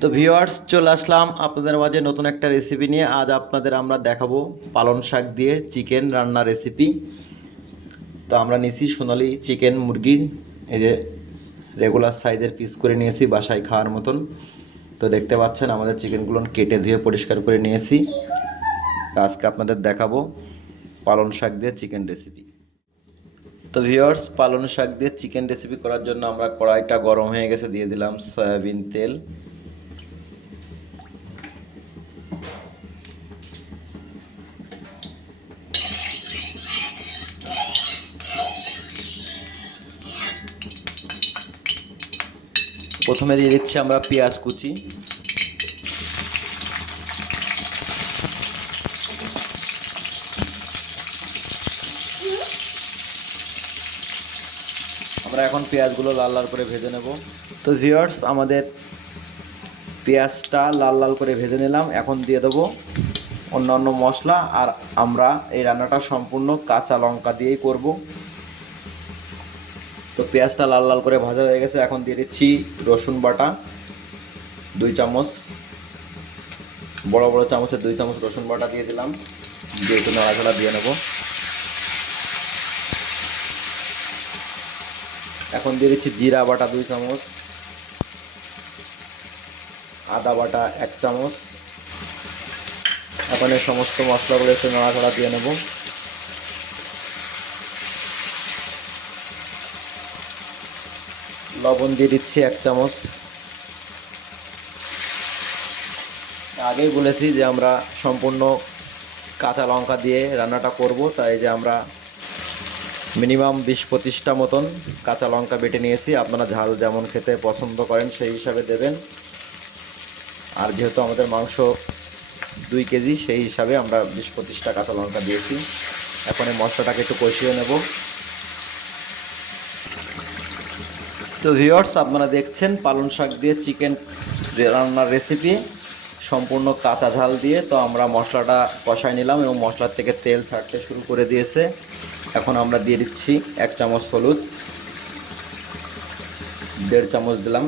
তো ভিওয়ার্স চলে আসলাম আপনাদের মাঝে নতুন একটা রেসিপি নিয়ে। আজ আপনাদের আমরা দেখাবো পালন শাক দিয়ে চিকেন রান্নার রেসিপি তো আমরা নিছি সোনালি চিকেন মুরগি। এই যে রেগুলার সাইজের পিস করে নিয়েছি বাসায় খাওয়ার মতন। তো দেখতে পাচ্ছেন আমাদের চিকেনগুলো কেটে ধুয়ে পরিষ্কার করে নিয়েছি। আজকে আপনাদের দেখাবো পালন শাক দিয়ে চিকেন রেসিপি তো ভিউয়ার্স পালন শাক দিয়ে চিকেন রেসিপি করার জন্য আমরা কড়াইটা গরম হয়ে গেছে, দিয়ে দিলাম সয়াবিন তেল। প্রথমে দিয়ে দিচ্ছি আমরা পেঁয়াজ কুচি। আমরা এখন পেঁয়াজগুলো লাল লাল করে ভেজে নেব। তো ভিউয়ার্স আমাদের পেঁয়াজটা লাল লাল করে ভেজে নিলাম। এখন দিয়ে দেবো অন্যান্য মশলা, আর আমরা এই রান্নাটা সম্পূর্ণ কাঁচা লঙ্কা দিয়েই করব। তো পেঁয়াজটা লাল লাল করে ভাজা হয়ে গেছে, এখন দিয়ে দিচ্ছি রসুন বাটা, দুই চামচ। বড় বড় চামচের দুই চামচ রসুন বাটা দিয়ে দিলাম, দিয়ে একটু নাড়াচাড়া দিয়ে নেব। এখন দিয়ে দিচ্ছি জিরা বাটা দুই চামচ, আদা বাটা এক চামচ। এখন এই সমস্ত মশলাগুলো একটু নাড়াচাড়া দিয়ে নেব। লবণ দিয়ে দিচ্ছি এক চামচ। আগেই বলেছি যে আমরা সম্পূর্ণ কাঁচা লঙ্কা দিয়ে রান্নাটা করব, তাই যে আমরা মিনিমাম বিশ পঁচিশটা মতন কাঁচা লঙ্কা বেটে নিয়েছি। আপনারা ঝাল যেমন খেতে পছন্দ করেন সেই হিসাবে দেবেন। আর যেহেতু আমাদের মাংস দুই কেজি, সেই হিসাবে আমরা বিশ পঁচিশটা কাঁচা লঙ্কা দিয়েছি। এখন এই মশলাটাকে একটু কষিয়ে নেব। তো ভিউয়ার্স আপনারা দেখছেন পালং শাক দিয়ে চিকেন রান্নার রেসিপি সম্পূর্ণ কাঁচা ঝাল দিয়ে। তো আমরা মশলাটা কষাই নিলাম এবং মশলার থেকে তেল ছাড়তে শুরু করে দিয়েছে। এখন আমরা দিয়ে দিচ্ছি এক চামচ হলুদ, দেড় চামচ দিলাম।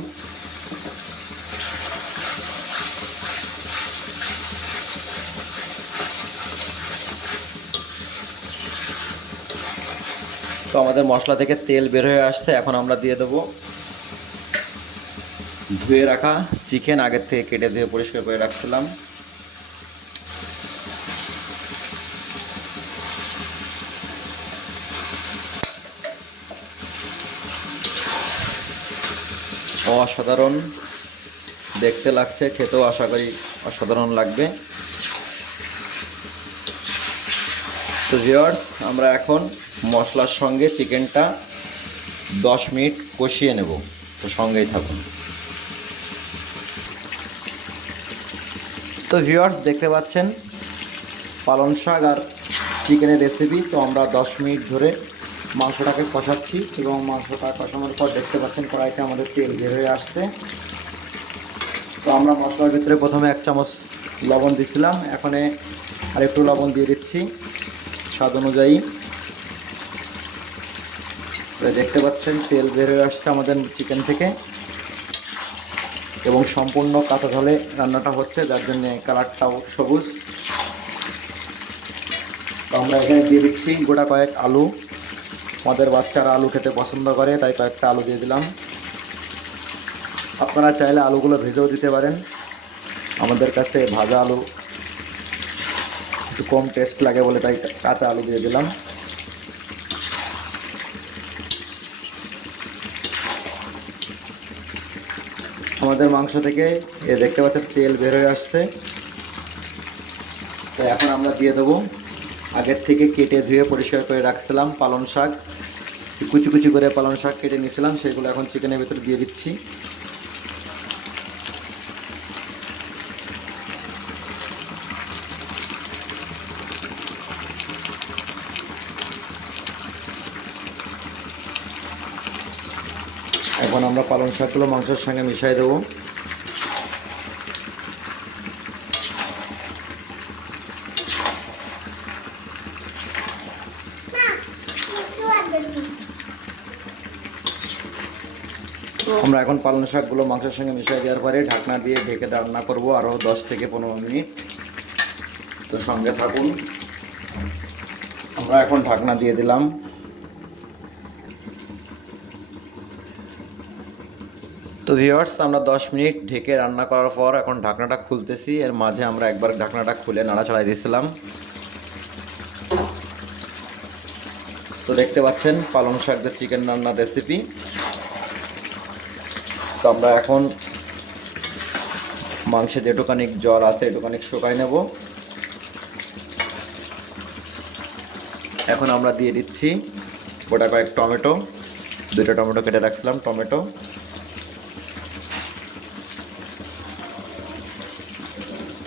তো আমাদের মশলা থেকে তেল বের হয়ে আসছে, এখন আমরা দিয়ে দেবো ধুয়ে রাখা চিকেন আগের থেকে কেটে ধুয়ে পরিষ্কার করে রাখছিলাম। অসাধারণ, দেখতে লাগছে, খেতেও আশা করি অসাধারণ লাগবে। তো ভিওয়ার্স আমরা এখন মশলার সঙ্গে চিকেনটা দশ মিনিট কষিয়ে নেব। তো সঙ্গেই থাকুন। তো ভিউয়ার্স দেখতে পাচ্ছেন পালং শাক আর চিকেনের রেসিপি তো আমরা দশ মিনিট ধরে মাংসটাকে কষাচ্ছি এবং মাংসটা কষানোর পর দেখতে পাচ্ছেন কড়াইতে আমাদের তেল বের হয়ে আসছে। তো আমরা মশলার ভিতরে প্রথমে এক চামচ লবণ দিছিলাম। এখানে আরেকটু লবণ দিয়ে দিচ্ছি স্বাদ অনুযায়ী। দেখতে পাচ্ছেন তেল বের হয়ে আসছে আমাদের চিকেন থেকে। এবং সম্পূর্ণ কাঁচা ঝোলে রান্নাটা হচ্ছে, যার জন্য কালারটাও সবুজ। আমরা এখানে দিয়ে দিচ্ছি গোটা কয়েক আলু। আমাদের বাচ্চারা আলু খেতে পছন্দ করে, তাই কয়েকটা আলু দিয়ে দিলাম। আপনারা চাইলে আলুগুলো ভেজেও দিতে পারেন। আমাদের কাছে ভাজা আলু একটু কম টেস্ট লাগে বলে তাই কাঁচা আলু দিয়ে দিলাম। আমাদের মাংস থেকে এ দেখতে পাচ্ছেন তেল বের হয়ে আসছে। তো এখন আমরা দিয়ে দেবো। আগের থেকে কেটে ধুয়ে পরিষ্কার করে রাখছিলাম পালন শাক। কুচি কুচি করে পালন শাক কেটে নিয়েছিলাম, সেগুলো এখন চিকেনের ভিতরে দিয়ে দিচ্ছি। এখন আমরা পালং শাকগুলো মাংসের সঙ্গে মিশিয়ে দেবো। আমরা এখন পালং শাকগুলো মাংসের সঙ্গে মিশিয়ে দেওয়ার পরে ঢাকনা দিয়ে ঢেকে রান্না করব আরও দশ থেকে পনেরো মিনিট। তো সঙ্গে থাকুন। আমরা এখন ঢাকনা দিয়ে দিলাম। তো ভিউয়ার্স আমরা দশ মিনিট ঢেকে রান্না করার পর এখন ঢাকনাটা খুলতেছি। এর মাঝে আমরা একবার ঢাকনাটা খুলে নাড়াচাড়াই দিয়েছিলাম তো দেখতে পাচ্ছেন, পালং শাক দিয়ে চিকেন রান্নার রেসিপি তো আমরা এখন মাংসে যেটুকানি জ্বর আছে, এটুকানি শুকাই নেব। এখন আমরা দিয়ে দিচ্ছি গোটা কয়েক টমেটো। দুটো টমেটো কেটে রাখছিলাম, টমেটো।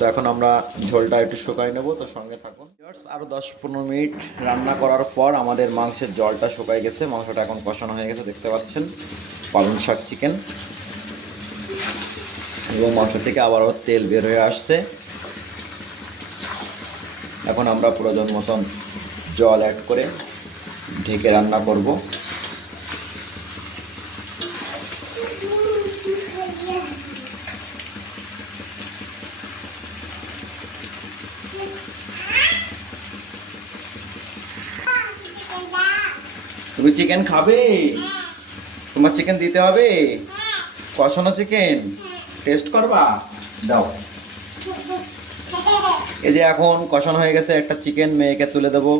তো এখন আমরা ঝোলটা একটু শুকাই নেব, তো সঙ্গে থাকুন। আরও দশ পনেরো মিনিট রান্না করার পর আমাদের মাংসের জলটা শুকাই গেছে, মাংসটা এখন কষানো হয়ে গেছে, দেখতে পাচ্ছেন, পালং শাক চিকেন। এবং মাংস থেকে আবারও তেল বের হয়ে আসছে। এখন আমরা প্রয়োজন মতন জল অ্যাড করে ঢেকে রান্না করব। তুমি চিকেন খাবে? তোমার চিকেন দিতে হবে? কষানো চিকেন টেস্ট করবা? দাও। এই যে এখন কষানো হয়ে গেছে একটা চিকেন মেয়েকে তুলে দেবো।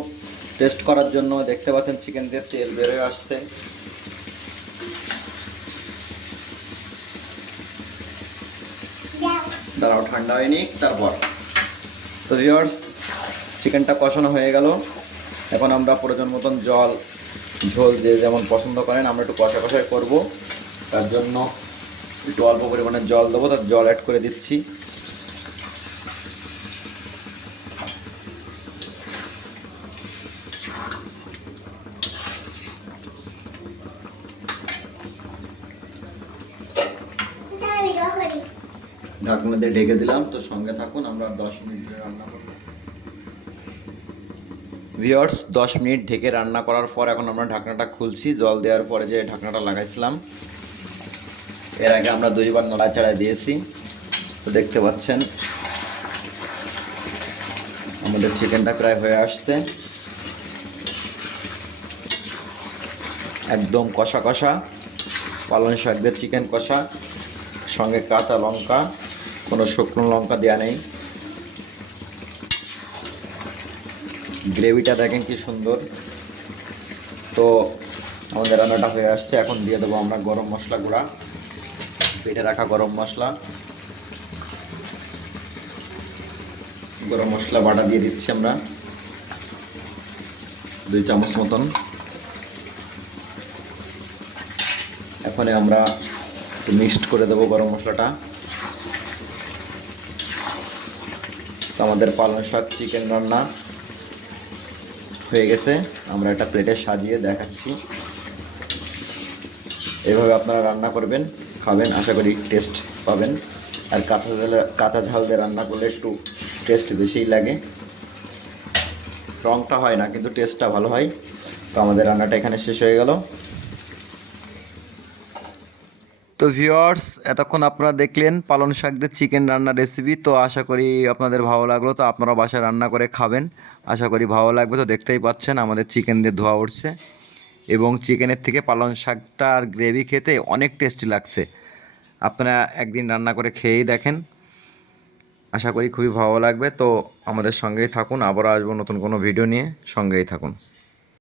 টেস্ট করার জন্য দেখতে পাচ্ছেন চিকেন দিয়ে তেল বেরোয় আসছে। দাঁড়াও, ঠান্ডা হয়নি, তারপর। তো ভিওর্স চিকেনটা কষানো হয়ে গেল। এখন আমরা প্রয়োজন মতন জল ঝোল যে যেমন পছন্দ করেন আমরা একটু কষা কষাই করব। তার জন্য একটু অল্প পরিমাণে জল দেবো তার জল অ্যাড করে দিচ্ছি। ঢাকনা দিয়ে ঢেকে দিলাম তো সঙ্গে থাকুন আমরা দশ মিনিট রান্না ভিওর্স, দশ মিনিট ঢেকে রান্না করার পর এখন আমরা ঢাকনাটা খুলছি। জল দেওয়ার পরে যে ঢাকনাটা লাগাইছিলাম, এর আগে আমরা দুইবার নড়াচড়া দিয়েছি। তো দেখতে পাচ্ছেন, আমাদের চিকেনটা প্রায় হয়ে আসছে। একদম কষা কষা, পালং শাক দিয়ে চিকেন কষা, সঙ্গে কাঁচা লঙ্কা, কোনো শুকনো লঙ্কা দেওয়া নেই। গ্রেভিটা দেখেন কি সুন্দর। তো আমাদের রান্নাটা হয়ে আসছে। এখন দিয়ে দেবো আমরা গরম মশলা গুঁড়া। পেটে রাখা গরম মশলা। গরম মশলা বাটা দিয়ে দিচ্ছি আমরা। দুই চামচ মতন। এখন আমরা মিক্সড করে দেবো গরম মশলাটা। আমাদের পালং শাক, চিকেন রান্না। হয়ে গেছে। আমরা একটা প্লেটে সাজিয়ে দেখাচ্ছি। এভাবে আপনারা রান্না করবেন, খাবেন, আশা করি টেস্ট পাবেন। আর কাঁচা ঝাল কাঁচা ঝাল দিয়ে রান্না করলে একটু টেস্ট বেশিই লাগে। রঙটা হয় না, কিন্তু টেস্টটা ভালো হয়। তো আমাদের রান্নাটা এখানে শেষ হয়ে গেল। তো ভিউয়ার্স এতক্ষণ আপনারা দেখলেন পালং শাক দিয়ে চিকেন রান্নার রেসিপি তো আশা করি আপনাদের ভালো লাগল। তো আপনারা বাসায় রান্না করে খাবেন। আশা করি ভালো লাগবে তো দেখতেই পাচ্ছেন, আমাদের চিকেন দিয়ে ধোয়া উঠছে। এবং চিকেনের থেকে পালং শাকটা আর গ্রেভি খেতে অনেক টেস্টি লাগছে। আপনারা একদিন রান্না করে খেয়েই দেখেন। আশা করি খুবই ভালো লাগবে। তো আমাদের সঙ্গেই থাকুন আবারও আসব নতুন কোনো ভিডিও নিয়ে। সঙ্গেই থাকুন।